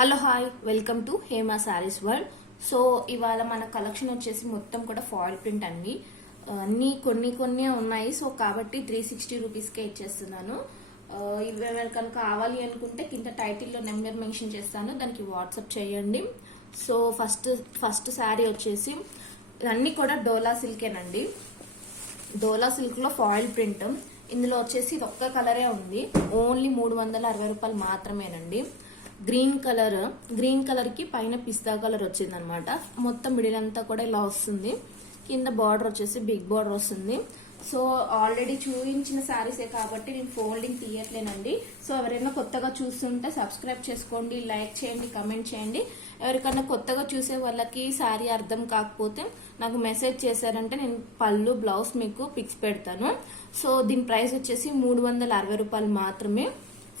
Hello hi welcome to Hema saris world. So ఇవాళ మన collection వచ్చేసి మొత్తం కూడా ఫాయిల్ ప్రింట్ అండి. అన్ని కొన్ని ఉన్నాయి. సో కాబట్టి 360 రూపీస్కే ఇచ్చేస్తున్నాను. ఇవి ఎవరికైనా కావాలి అనుకుంటే కింద టైటిల్లో నెంబర్ మెన్షన్ చేస్తాను, దానికి వాట్సాప్ చేయండి. సో ఫస్ట్ శారీ వచ్చేసి అన్ని కూడా డోలా సిల్కేనండి. డోలా సిల్క్ లో ఫాయిల్ ప్రింట్. ఇందులో వచ్చేసి ఇది ఒక్క కలరే ఉంది. ఓన్లీ 360 రూపాయలు మాత్రమేనండి. గ్రీన్ కలర్ కి పైన పిస్తా కలర్ వచ్చింది అనమాట. మొత్తం మిడిల్ అంతా కూడా ఇలా వస్తుంది. కింద బార్డర్ వచ్చేసి బిగ్ బార్డర్ వస్తుంది. సో ఆల్రెడీ చూపించిన శారీసే కాబట్టి నేను ఫోల్డింగ్ తీయట్లేనండి. సో ఎవరైనా కొత్తగా చూస్తుంటే సబ్స్క్రైబ్ చేసుకోండి, లైక్ చేయండి, కమెంట్ చేయండి. ఎవరికైనా కొత్తగా చూసే వాళ్ళకి శారీ అర్థం కాకపోతే నాకు మెసేజ్ చేశారంటే నేను పళ్ళు బ్లౌజ్ మీకు పిక్స్ పెడతాను. సో దీని ప్రైస్ వచ్చేసి 360 రూపాయలు మాత్రమే.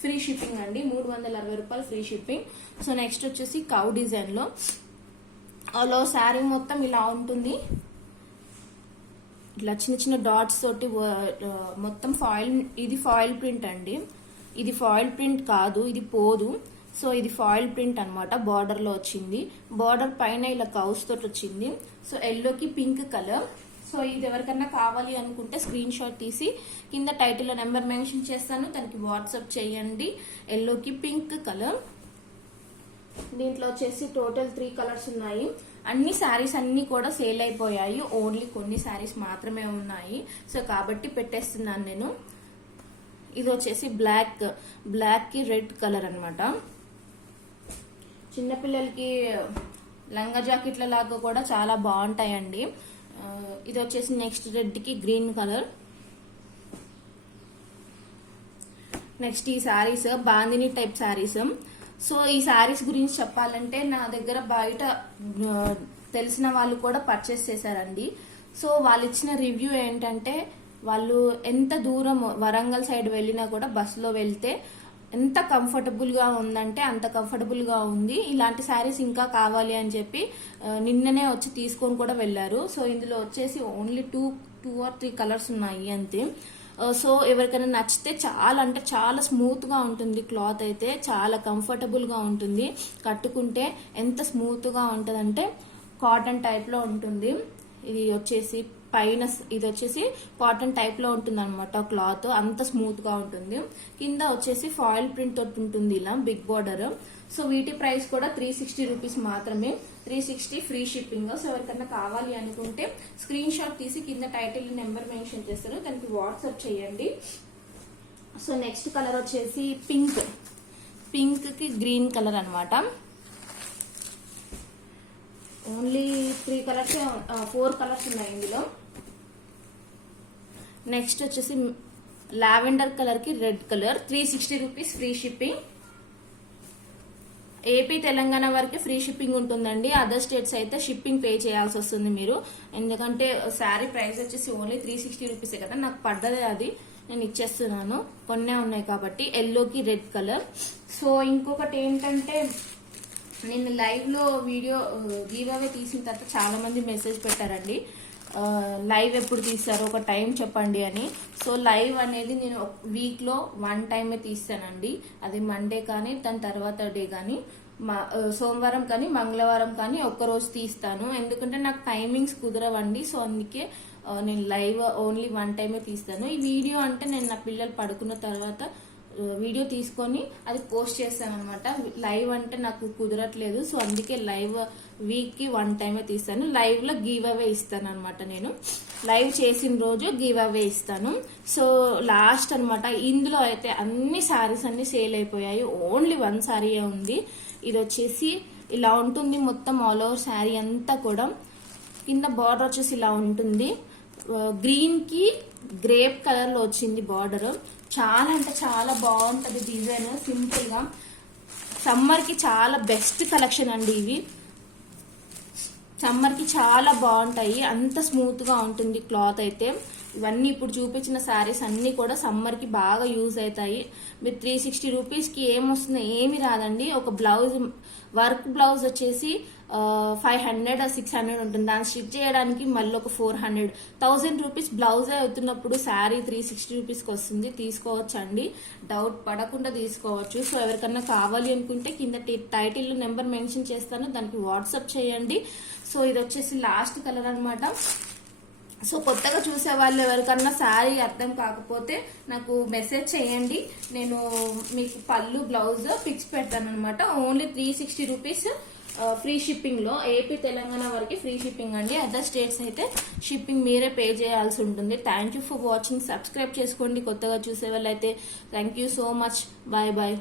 ఫ్రీ షిప్పింగ్ అండి. 360 రూపాయలు ఫ్రీ షిప్పింగ్. సో నెక్స్ట్ వచ్చేసి కౌ డిజైన్ లో శారీ మొత్తం ఇలా ఉంటుంది. ఇట్లా చిన్న డాట్స్ తోటి మొత్తం ఇది ఫాయిల్ ప్రింట్ అండి. ఇది ఫాయిల్ ప్రింట్ కాదు, ఇది పోదు. సో ఇది ఫాయిల్ ప్రింట్ అనమాట. బార్డర్ లో వచ్చింది. బార్డర్ పైన ఇలా కౌస్ తోటి వచ్చింది. సో ఎల్లోకి పింక్ కలర్. సో ఇది ఎవరికన్నా కావాలి అనుకుంటే స్క్రీన్ షాట్ తీసి కింద టైటిల్లో నెంబర్ మెన్షన్ చేస్తాను, దానికి వాట్సాప్ చేయండి. ఎల్లోకి పింక్ కలర్. దీంట్లో వచ్చేసి టోటల్ 3 కలర్స్ ఉన్నాయి. అన్ని శారీస్ అన్ని కూడా సేల్ అయిపోయాయి. ఓన్లీ కొన్ని శారీస్ మాత్రమే ఉన్నాయి. సో కాబట్టి పెట్టేస్తున్నాను నేను. ఇది వచ్చేసి బ్లాక్ కి రెడ్ కలర్ అనమాట. చిన్నపిల్లలకి లంగా జాకెట్ల లాగా కూడా చాలా బాగుంటాయండి. ఇది వచ్చేసి నెక్స్ట్ రెడ్ కి గ్రీన్ కలర్. నెక్స్ట్ ఈ శారీస్ బాందిని టైప్ శారీస్. సో ఈ శారీస్ గురించి చెప్పాలంటే నా దగ్గర బయట తెలిసిన వాళ్ళు కూడా పర్చేస్ చేశారండి. సో వాళ్ళు ఇచ్చిన రివ్యూ ఏంటంటే వాళ్ళు ఎంత దూరం వరంగల్ సైడ్ వెళ్ళినా కూడా బస్సులో వెళ్తే ఎంత కంఫర్టబుల్ గా ఉందంటే అంత కంఫర్టబుల్ గా ఉంది. ఇలాంటి శారీస్ ఇంకా కావాలి అని చెప్పి నిన్ననే వచ్చి తీసుకొని కూడా వెళ్లారు. సో ఇందులో వచ్చేసి ఓన్లీ 2 or 3 కలర్స్ ఉన్నాయి అంతే. సో ఎవరికైనా నచ్చితే చాలా అంటే చాలా స్మూత్ గా ఉంటుంది. క్లాత్ అయితే చాలా కంఫర్టబుల్ గా ఉంటుంది. కట్టుకుంటే ఎంత స్మూత్ గా ఉంటదంటే కాటన్ టైప్ లో ఉంటుంది. ఇది వచ్చేసి పైన ఇది వచ్చేసి కాటన్ టైప్ లో ఉంటుంది అనమాట. క్లాత్ అంత స్మూత్ గా ఉంటుంది. కింద వచ్చేసి ఫాయిల్ ప్రింట్ తోటి ఉంటుంది ఇలా బిగ్ బార్డర్. సో వీటి ప్రైస్ కూడా 360 రూపీస్ మాత్రమే. 360 ఫ్రీ షిప్పింగ్. సో ఎవరికన్నా కావాలి అనుకుంటే స్క్రీన్ షాట్ తీసి కింద టైటిల్ నెంబర్ మెన్షన్ చేస్తారు, దానికి వాట్సాప్ చేయండి. సో నెక్స్ట్ కలర్ వచ్చేసి పింక్ కి గ్రీన్ కలర్ అనమాట. ఓన్లీ 4 కలర్స్ ఉన్నాయి ఇందులో. నెక్స్ట్ వచ్చేసి లావెండర్ కలర్ కి red colour. 360 rupees free shipping. AP Telangana వరకు ఫ్రీ షిప్పింగ్ ఉంటుందండి. అదర్ స్టేట్స్ అయితే షిప్పింగ్ పే చేయాల్సి వస్తుంది మీరు. ఎందుకంటే శారీ ప్రైస్ వచ్చేసి ఓన్లీ 360 రూపీసే కదా, నాకు పడ్డదే అది నేను ఇచ్చేస్తున్నాను. కొన్నే ఉన్నాయి కాబట్టి. ఎల్లోకి రెడ్ కలర్. సో ఇంకొకటి ఏంటంటే నేను లైవ్ లో వీడియో గివ్ అవే తీసిన తర్వాత చాలా మంది మెసేజ్ పెట్టారండి, లైవ్ ఎప్పుడు తీస్తారు ఒక టైం చెప్పండి అని. సో లైవ్ అనేది నేను వీక్ లో 1 టైమే తీస్తానండి. అది మండే కానీ దాని తర్వాత డే కానీ సోమవారం కానీ మంగళవారం కానీ ఒక్కరోజు తీస్తాను. ఎందుకంటే నాకు టైమింగ్స్ కుదరవండి. సో అందుకే నేను లైవ్ ఓన్లీ 1 టైమే తీస్తాను. ఈ వీడియో అంటే నేను నా పిల్లలు పడుకున్న తర్వాత వీడియో తీసుకొని అది పోస్ట్ చేస్తాను అనమాట. లైవ్ అంటే నాకు కుదరట్లేదు. సో అందుకే లైవ్ వీక్ కి 1 టైమే తీస్తాను. లైవ్ లో గివ్ అవే ఇస్తాను అనమాట. నేను లైవ్ చేసిన రోజు గివ్ అవే ఇస్తాను. సో లాస్ట్ అనమాట. ఇందులో అయితే అన్ని శారీస్ అన్ని సేల్ అయిపోయాయి. ఓన్లీ 1 శారీయే ఉంది. ఇది వచ్చేసి ఇలా ఉంటుంది మొత్తం ఆల్ ఓవర్ శారీ అంతా కూడా. కింద బార్డర్ వచ్చేసి ఇలా ఉంటుంది. గ్రీన్ కి గ్రేప్ కలర్ లో వచ్చింది బార్డర్. చాలా అంటే చాలా బాగుంటది డిజైన్. సింపుల్ గా సమ్మర్ కి చాలా బెస్ట్ కలెక్షన్ అండి. ఇవి సమ్మర్ కి చాలా బాగుంటాయి. అంత స్మూత్ గా ఉంటుంది క్లాత్ అయితే. ఇవన్నీ ఇప్పుడు చూపించిన శారీస్ అన్ని కూడా సమ్మర్ కి బాగా యూజ్ అవుతాయి. మీరు 360 రూపీస్ కి ఏమొస్తుంది, ఏమి రాదండి. ఒక బ్లౌజ్ వర్క్ బ్లౌజ్ వచ్చేసి 500 600 ఉంటుంది. దాన్ని స్టిచ్ చేయడానికి మళ్ళీ ఒక 400 1000 రూపీస్ బ్లౌజ్ అవుతున్నప్పుడు శారీ 360 రూపీస్కి వస్తుంది. తీసుకోవచ్చు అండి, డౌట్ పడకుండా తీసుకోవచ్చు. సో ఎవరికన్నా కావాలి అనుకుంటే కింద టైటిల్ నెంబర్ మెన్షన్ చేస్తాను, దానికి వాట్సాప్ చేయండి. సో ఇది వచ్చేసి లాస్ట్ కలర్ అన్నమాట. సో కొత్తగా చూసే వాళ్ళు ఎవరికన్నా శారీ అర్థం కాకపోతే నాకు మెసేజ్ చేయండి, నేను మీకు పళ్ళు బ్లౌజ్ పిక్స్ పెడతాను అనమాట. ఓన్లీ 360 రూపీస్ ఫ్రీ షిప్పింగ్ లో, ఏపీ తెలంగాణ వరకు ఫ్రీ షిప్పింగ్ అండి. అదర్ స్టేట్స్ అయితే షిప్పింగ్ మీరే పే చేయాల్సి ఉంటుంది. Thank you for watching. Subscribe చేసుకోండి కొత్తగా చూసే వాళ్ళు అయితే. Thank you so much. Bye bye.